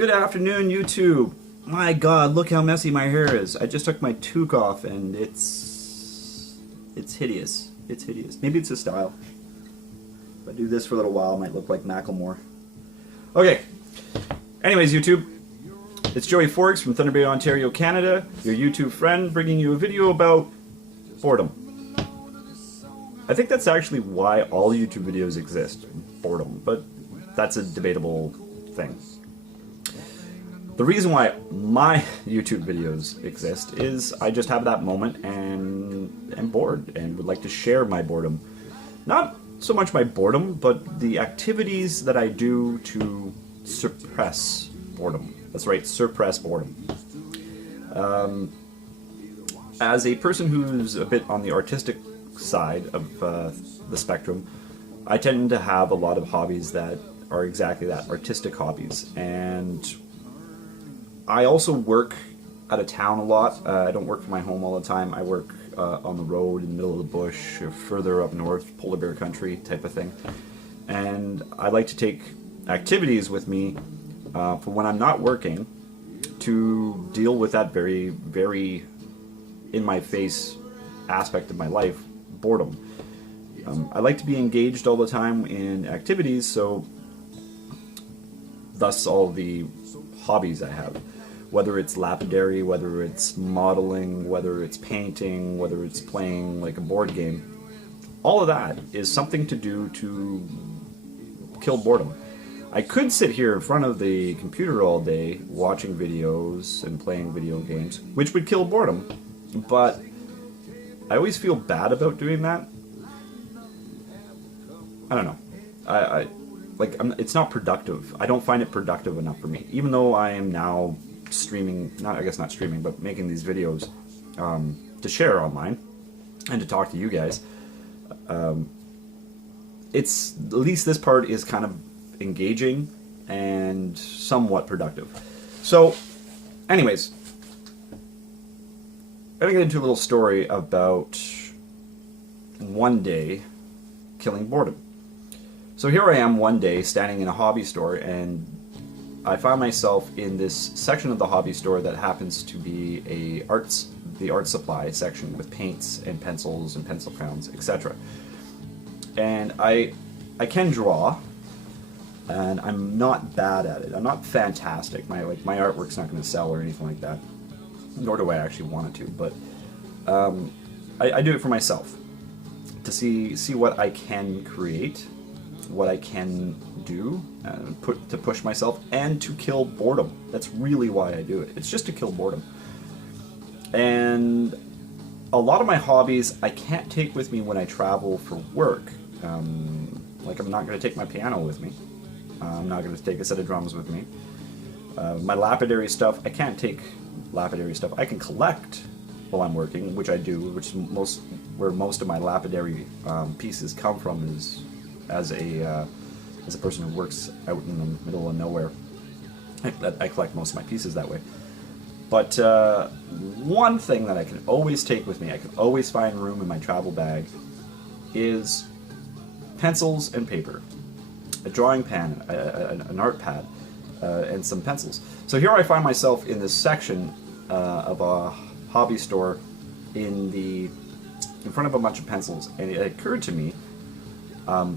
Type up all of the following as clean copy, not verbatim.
Good afternoon, YouTube. My God, look how messy my hair is. I just took my toque off and it's hideous. It's hideous. Maybe it's a style. If I do this for a little while, it might look like Macklemore. Okay. Anyways, YouTube, it's Joey Forks from Thunder Bay, Ontario, Canada, your YouTube friend, bringing you a video about boredom. I think that's actually why all YouTube videos exist, boredom, but that's a debatable thing. The reason why my YouTube videos exist is I just have that moment and am bored and would like to share my boredom. Not so much my boredom, but the activities that I do to suppress boredom. That's right, suppress boredom. As a person who's a bit on the artistic side of the spectrum, I tend to have a lot of hobbies that are exactly that, artistic hobbies. And I also work out of town a lot. I don't work from my home all the time. I work on the road in the middle of the bush, or further up north, polar bear country type of thing. And I like to take activities with me for when I'm not working to deal with that very, very in-my-face aspect of my life, boredom. I like to be engaged all the time in activities, so thus all the hobbies I have. Whether it's lapidary, whether it's modeling, whether it's painting, whether it's playing like a board game, all of that is something to do to kill boredom. I could sit here in front of the computer all day watching videos and playing video games, which would kill boredom, but I always feel bad about doing that. I don't know. It's not productive. I don't find it productive enough for me. Even though I am now streaming, not streaming, but making these videos to share online and to talk to you guys. It's, at least this part is kind of engaging and somewhat productive. So, anyways, I'm going to get into a little story about one day killing boredom. So here I am one day standing in a hobby store, and I find myself in this section of the hobby store that happens to be the art supply section with paints and pencils and pencil crowns, etc. And I can draw, and I'm not bad at it. I'm not fantastic. My artwork's not going to sell or anything like that, nor do I actually want it to. But I do it for myself to see what I can create, what I can do, to push myself, and to kill boredom. That's really why I do it. It's just to kill boredom. And a lot of my hobbies I can't take with me when I travel for work. Like, I'm not going to take my piano with me. I'm not going to take a set of drums with me. My lapidary stuff, I can't take lapidary stuff. I can collect while I'm working, which I do, which is where most of my lapidary pieces come from, is as a person who works out in the middle of nowhere. I collect most of my pieces that way. But one thing that I can always take with me, I can always find room in my travel bag, is pencils and paper. A drawing pen, an art pad, and some pencils. So here I find myself in this section of a hobby store in front of a bunch of pencils, and it occurred to me,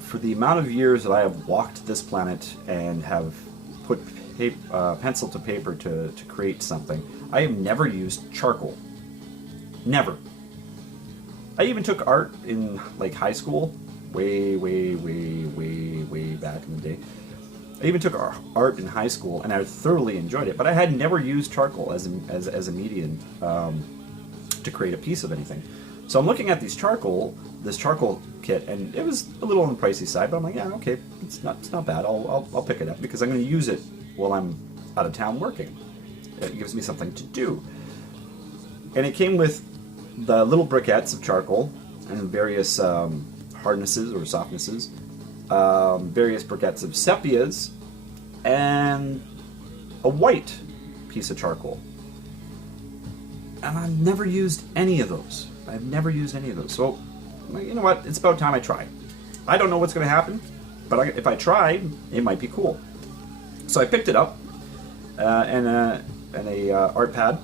for the amount of years that I have walked this planet and have put pencil to paper to create something, I have never used charcoal. Never. I even took art in like high school, way back in the day. I even took art in high school, and I thoroughly enjoyed it, but I had never used charcoal as a medium to create a piece of anything. So I'm looking at this charcoal kit, and it was a little on the pricey side, but I'm like, yeah, okay, it's not bad. I'll pick it up because I'm going to use it while I'm out of town working. It gives me something to do. And it came with the little briquettes of charcoal and various hardnesses or softnesses, various briquettes of sepias, and a white piece of charcoal. And I've never used any of those. So, you know what? It's about time I try. I don't know what's going to happen, but if I try, it might be cool. So I picked it up, and a art pad.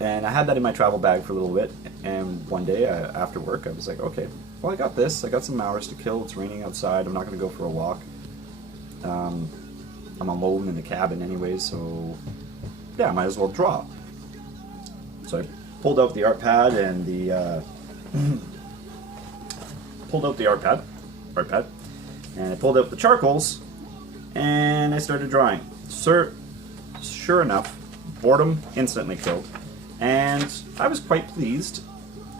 And I had that in my travel bag for a little bit. And one day after work, I was like, okay, well, I got this. I got some hours to kill. It's raining outside. I'm not going to go for a walk. I'm alone in the cabin anyway, so yeah, I might as well draw. So I pulled out the art pad and the and I pulled out the charcoals, and I started drawing. Sure enough, boredom instantly killed, and I was quite pleased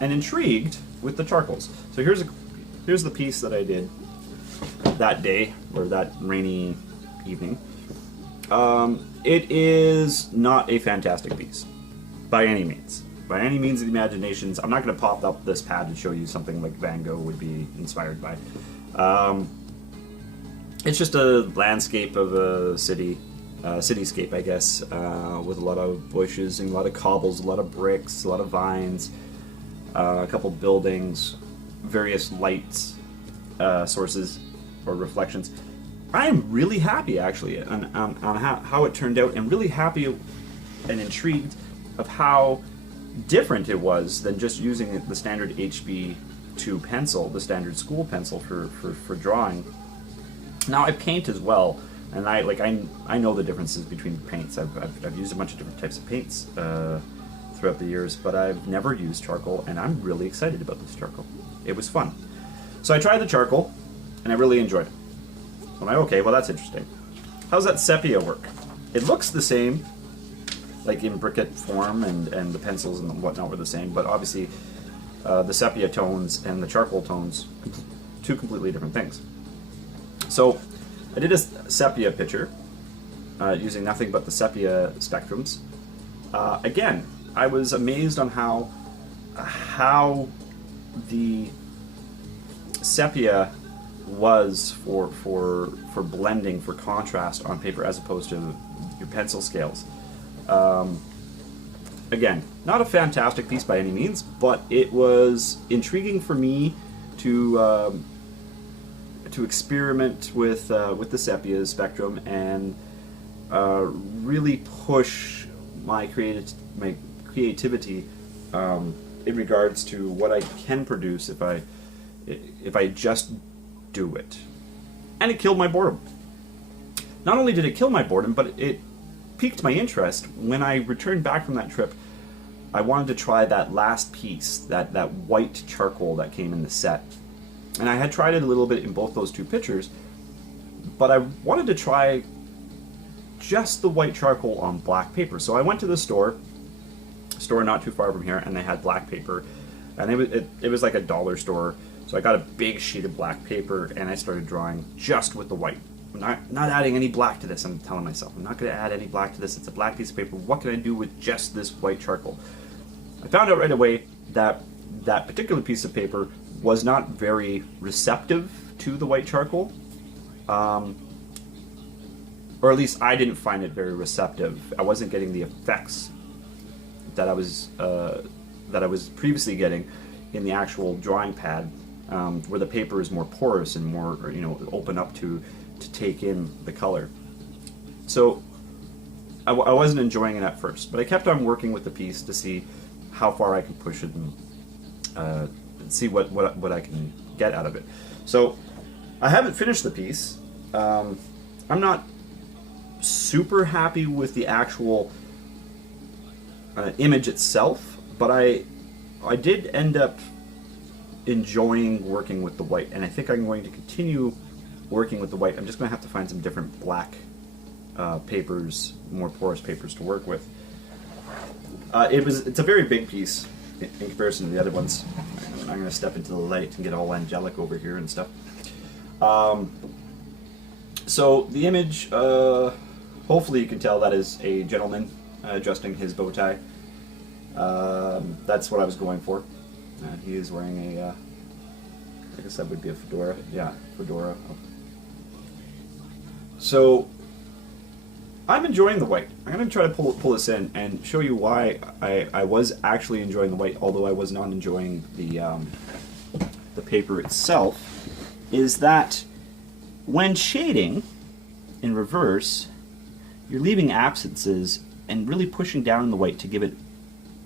and intrigued with the charcoals. So here's the piece that I did that day, or that rainy evening. It is not a fantastic piece, by any means. By any means of the imaginations. I'm not going to pop up this pad to show you something like Van Gogh would be inspired by. It's just a landscape of a cityscape, I guess, with a lot of bushes and a lot of cobbles, a lot of bricks, a lot of vines, a couple buildings, various lights sources or reflections. I'm really happy, actually, on how it turned out, and really happy and intrigued of how different it was than just using the standard HB2 pencil, the standard school pencil for drawing. Now I paint as well, and I know the differences between paints. I've used a bunch of different types of paints throughout the years, but I've never used charcoal, and I'm really excited about this charcoal. It was fun. So I tried the charcoal, and I really enjoyed it. I'm like, okay, well, that's interesting. How's that sepia work? It looks the same, like in briquette form, and the pencils and whatnot were the same, but obviously the sepia tones and the charcoal tones, two completely different things. So I did a sepia picture using nothing but the sepia spectrums. Again, I was amazed on how the sepia was for blending, for contrast on paper, as opposed to your pencil scales. Again, not a fantastic piece by any means, but it was intriguing for me to experiment with the sepia spectrum and really push my creativity in regards to what I can produce if I just do it. And it killed my boredom. Not only did it kill my boredom, but it piqued my interest. When I returned back from that trip, I wanted to try that last piece, that white charcoal that came in the set. And I had tried it a little bit in both those two pictures, but I wanted to try just the white charcoal on black paper. So I went to the store not too far from here, and they had black paper, and it was like a dollar store. So I got a big sheet of black paper, and I started drawing just with the white. I'm not adding any black to this. I'm telling myself, I'm not going to add any black to this. It's a black piece of paper. What can I do with just this white charcoal? I found out right away that that particular piece of paper was not very receptive to the white charcoal. Or at least I didn't find it very receptive. I wasn't getting the effects that I was previously getting in the actual drawing pad, where the paper is more porous and more, open up to take in the color. So I wasn't enjoying it at first, but I kept on working with the piece to see how far I could push it and see what I can get out of it. So I haven't finished the piece. I'm not super happy with the actual image itself, but I did end up enjoying working with the white, and I think I'm going to continue working with the white. I'm just going to have to find some different black papers, more porous papers to work with. It's a very big piece in comparison to the other ones. I'm going to step into the light and get all angelic over here and stuff. So the image, hopefully you can tell that is a gentleman adjusting his bow tie. That's what I was going for. He is wearing a, I guess that would be a fedora. Yeah, fedora. So I'm enjoying the white. I'm going to try to pull this in and show you why I was actually enjoying the white, although I was not enjoying the paper itself, is that when shading in reverse, you're leaving absences and really pushing down the white to give it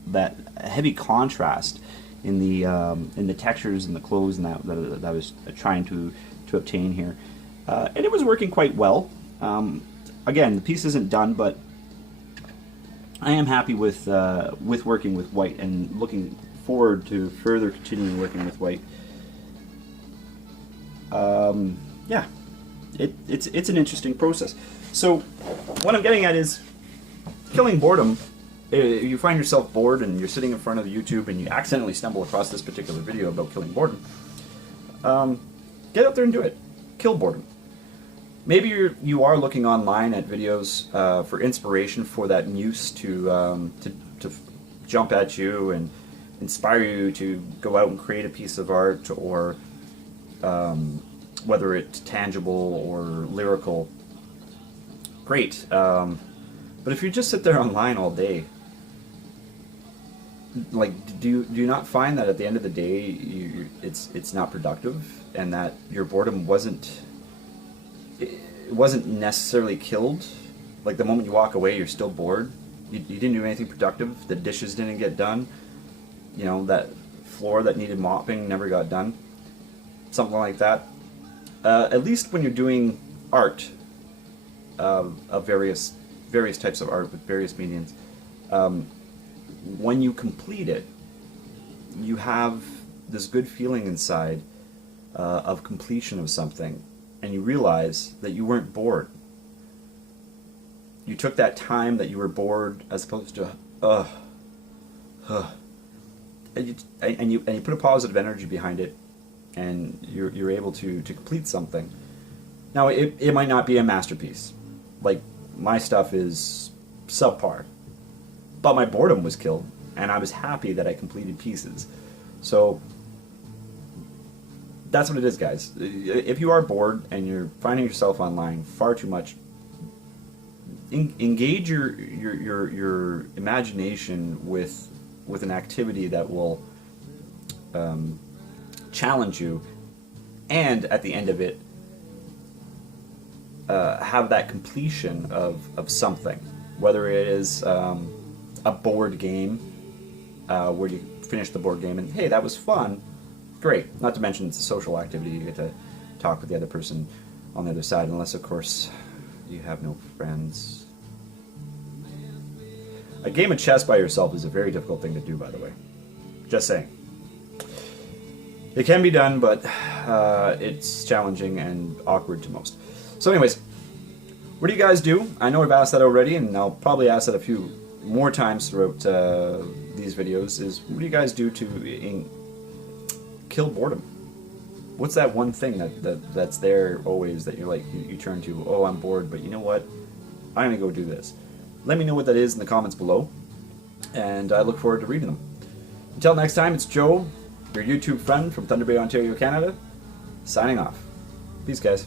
that heavy contrast in the textures and the clothes and that I was trying to obtain here, and it was working quite well. Again, the piece isn't done, but I am happy with working with white and looking forward to further continuing working with white. Yeah, it's an interesting process. So what I'm getting at is killing boredom. If you find yourself bored and you're sitting in front of YouTube and you accidentally stumble across this particular video about killing boredom, get out there and do it. Kill boredom. Maybe you are looking online at videos for inspiration for that muse to jump at you and inspire you to go out and create a piece of art, or whether it's tangible or lyrical. Great. But if you just sit there online all day, like, do you not find that at the end of the day it's not productive, and that your boredom wasn't necessarily killed? Like, the moment you walk away, you're still bored. You didn't do anything productive. The dishes didn't get done. You know, that floor that needed mopping never got done. Something like that. At least when you're doing art of various types of art with various mediums, when you complete it, you have this good feeling inside of completion of something, and you realize that you weren't bored. You took that time that you were bored, as opposed to and you put a positive energy behind it, and you're able to complete something. Now, it might not be a masterpiece. Like, my stuff is subpar, but my boredom was killed, and I was happy that I completed pieces. So that's what it is, guys. If you are bored and you're finding yourself online far too much, engage your imagination with an activity that will challenge you, and at the end of it, have that completion of something, whether it is a board game where you finish the board game and, hey, that was fun, great. Not to mention it's a social activity. You get to talk with the other person on the other side, unless, of course, you have no friends. A game of chess by yourself is a very difficult thing to do, by the way. Just saying. It can be done, but it's challenging and awkward to most. So anyways, what do you guys do? I know I've asked that already, and I'll probably ask that a few more times throughout these videos, is what do you guys do to kill boredom? What's that one thing that's there always that you're like, you turn to, oh, I'm bored, but you know what? I'm going to go do this. Let me know what that is in the comments below, and I look forward to reading them. Until next time, it's Joe, your YouTube friend from Thunder Bay, Ontario, Canada, signing off. Peace, guys.